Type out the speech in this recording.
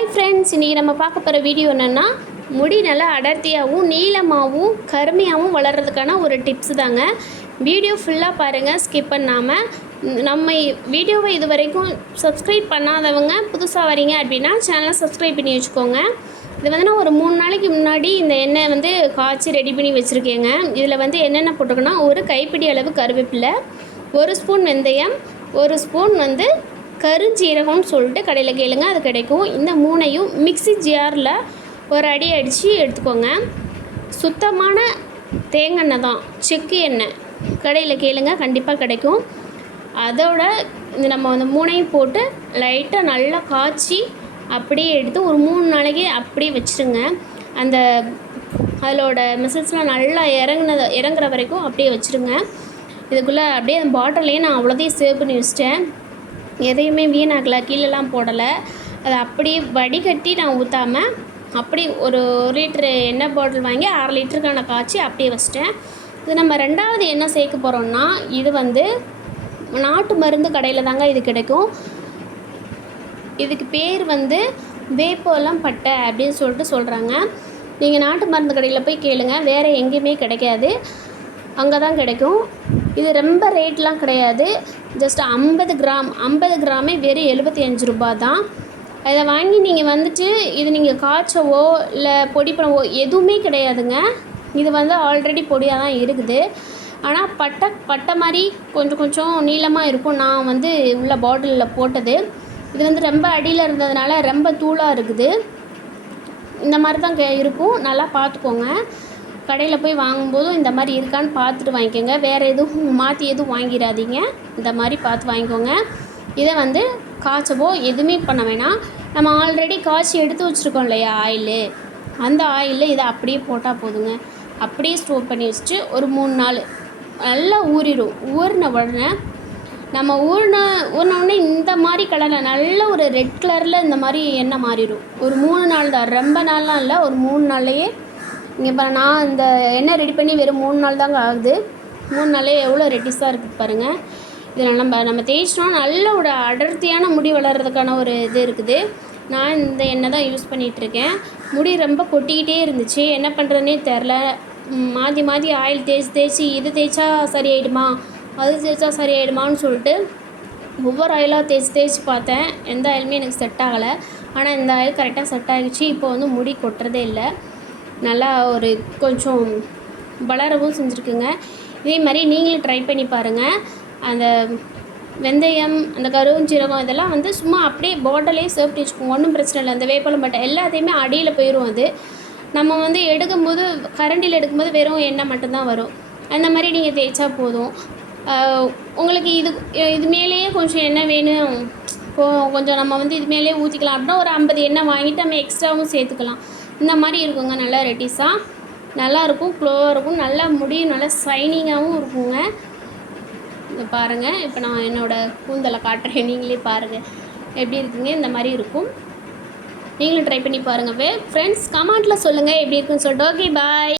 Hi friends, இன்றைக்கி நம்ம பார்க்க போகிற வீடியோ என்னென்னா, முடி நல்லா அடர்த்தியாகவும் நீளமாகவும் கருமையாகவும் வளர்கிறதுக்கான ஒரு டிப்ஸ் தாங்க. வீடியோ ஃபுல்லாக பாருங்கள், ஸ்கிப் பண்ணாமல். நம்ம வீடியோவை இது வரைக்கும் சப்ஸ்கிரைப் பண்ணாதவங்க புதுசாக வரீங்க அப்படின்னா சேனலை சப்ஸ்கிரைப் பண்ணி வச்சுக்கோங்க. இது வந்து நான் ஒரு 3 நாளைக்கு முன்னாடி இந்த எண்ணெய் வந்து காய்ச்சி ரெடி பண்ணி வச்சுருக்கேங்க. இதில் வந்து என்னென்ன போட்டிருக்கேன்னா, ஒரு கைப்பிடி அளவு கருவேப்பிலை, 1 ஸ்பூன் வெந்தயம், 1 ஸ்பூன் வந்து கருஞ்சீரகம்னு சொல்லிட்டு கடையில் கேளுங்க, அது கிடைக்கும். இந்த 3ஐயும் மிக்ஸி ஜாரில் ஒரு அடி அடித்து எடுத்துக்கோங்க. சுத்தமான தேங்காய் தான், செக்கு எண்ணெய், கடையில் கேளுங்க, கண்டிப்பாக கிடைக்கும். அதோட இந்த நம்ம அந்த 3ஐயும் போட்டு லைட்டாக நல்லா காய்ச்சி அப்படியே எடுத்து ஒரு 3 நாளைக்கு அப்படியே வச்சுருங்க. அந்த அதோட மெசல்ஸ்லாம் நல்லா இறங்குற வரைக்கும் அப்படியே வச்சுருங்க. இதுக்குள்ளே அப்படியே அந்த பாட்டிலையே நான் அவ்வளோதையும் சேவ் பண்ணி வச்சிட்டேன். எதையுமே வீணாக்கலை, கீழெல்லாம் போடலை. அதை அப்படியே வடிகட்டி நான் ஊற்றாமல் அப்படி ஒரு லிட்ரு எண்ணெய் பாட்டில் வாங்கி 1/2 லிட்டருக்கான காய்ச்சி அப்படியே வச்சிட்டேன். இது நம்ம 2வது என்ன சேர்க்க போகிறோம்னா, இது வந்து நாட்டு மருந்து கடையில் தாங்க இது கிடைக்கும். இதுக்கு பேர் வந்து வேப்போலம் பட்டை அப்படின்னு சொல்லிட்டு சொல்கிறாங்க. நீங்கள் நாட்டு மருந்து கடையில் போய் கேளுங்க, வேறு எங்கேயுமே கிடைக்காது, அங்கே தான் கிடைக்கும். இது ரொம்ப ரேட்லாம் கிடையாது, ஜஸ்ட் 50 கிராமே வெறும் 75 ரூபா தான். இதை வாங்கி நீங்கள் வந்துட்டு இது நீங்கள் காய்ச்சவோ இல்லை பொடி பண்ணவோ எதுவுமே கிடையாதுங்க. இது வந்து ஆல்ரெடி பொடியாக தான் இருக்குது. ஆனால் பட்டை மாதிரி கொஞ்சம் நீளமாக இருக்கும். நான் வந்து உள்ள பாட்டிலில் போட்டது. இது வந்து ரொம்ப அடியில் இருந்ததுனால ரொம்ப தூளாக இருக்குது. இந்த மாதிரி தான் இருக்கும், நல்லா பார்த்துக்கோங்க. கடையில் போய் வாங்கும்போதும் இந்த மாதிரி இருக்கான்னு பார்த்துட்டு வாங்கிக்கோங்க. வேறு எதுவும் மாற்றி எதுவும் வாங்கிடாதீங்க, இந்த மாதிரி பார்த்து வாங்கிக்கோங்க. இதை வந்து காய்ச்சவோ எதுவுமே பண்ண வேணாம். நம்ம ஆல்ரெடி காய்ச்சி எடுத்து வச்சுருக்கோம் இல்லையா ஆயிலு, அந்த ஆயிலில் இதை அப்படியே போட்டால் போதுங்க. அப்படியே ஸ்டோர் பண்ணி வச்சுட்டு ஒரு 3 நாள் நல்லா ஊறிடும். ஊறின உடனே நம்ம ஊறினோடனே இந்த மாதிரி கலரில் நல்ல ஒரு ரெட் கலரில் இந்த மாதிரி எண்ணெய் மாறிடும். ஒரு 3 நாள் தான், ரொம்ப நாள்லாம் இல்லை, ஒரு 3 நாள்லையே. இங்கே பாருங்கள், நான் இந்த எண்ணெய் ரெடி பண்ணி வெறும் 3 நாள் தாங்க ஆகுது. 3 நாளே எவ்வளோ ரெட்டிஸாக இருக்குது பாருங்கள். இதில் நம்ம தேய்ச்சிட்டோம், நல்ல ஒரு அடர்த்தியான முடி வளர்கிறதுக்கான ஒரு இது இருக்குது. நான் இந்த எண்ணெய் தான் யூஸ் பண்ணிகிட்ருக்கேன். முடி ரொம்ப கொட்டிக்கிட்டே இருந்துச்சு, என்ன பண்ணுறதுனே தெரில. மாற்றி ஆயில் தேய்ச்சி இது தேய்ச்சா சரியாயிடுமா, அது தேய்ச்சா சரியாயிடுமான்னு சொல்லிட்டு ஒவ்வொரு ஆயிலாக தேய்ச்சி பார்த்தேன். எந்த ஆயிலுமே எனக்கு செட் ஆகலை. ஆனால் இந்த ஆயில் கரெக்டாக செட் ஆகிடுச்சு. இப்போ வந்து முடி கொட்டுறதே இல்லை, நல்லா ஒரு கொஞ்சம் வளரவும் செஞ்சுருக்குங்க. இதே மாதிரி நீங்களும் ட்ரை பண்ணி பாருங்கள். அந்த வெந்தயம், அந்த கருஞ்சீரகம் இதெல்லாம் வந்து சும்மா அப்படியே பாட்டிலே சேவ் பண்ணி வச்சுக்கோங்க, ஒன்றும் பிரச்சனை இல்லை. அந்த வேப்பலம் பட்டை எல்லாத்தையுமே அடியில் போயிடும். அது நம்ம வந்து எடுக்கும்போது கரண்டியில் எடுக்கும்போது வெறும் எண்ணெய் மட்டும்தான் வரும். அந்த மாதிரி நீங்கள் தேய்ச்சா போதும். உங்களுக்கு இது மேலேயே கொஞ்சம் எண்ணெய் வேணும், கொஞ்சம் நம்ம வந்து இது மேலே ஊற்றிக்கலாம் அப்படின்னா ஒரு 50 எண்ணெய் வாங்கிட்டு நம்ம எக்ஸ்ட்ராவும் சேர்த்துக்கலாம். இந்த மாதிரி இருக்குங்க, நல்லா ரெட்டிஸாக நல்லாயிருக்கும், க்ளோவாக இருக்கும், நல்லா முடியும், நல்லா ஷைனிங்காகவும் இருக்குங்க. இதை பாருங்கள், இப்போ நான் என்னோடய கூந்தலை காட்டுறேன், நீங்களே பாருங்கள் எப்படி இருக்குங்க. இந்த மாதிரி இருக்கும், நீங்களும் ட்ரை பண்ணி பாருங்கள். ஃப்ரெண்ட்ஸ் கமெண்ட்டில் சொல்லுங்கள் எப்படி இருக்குன்னு சொல்லிட்டு. ஓகே, பாய்.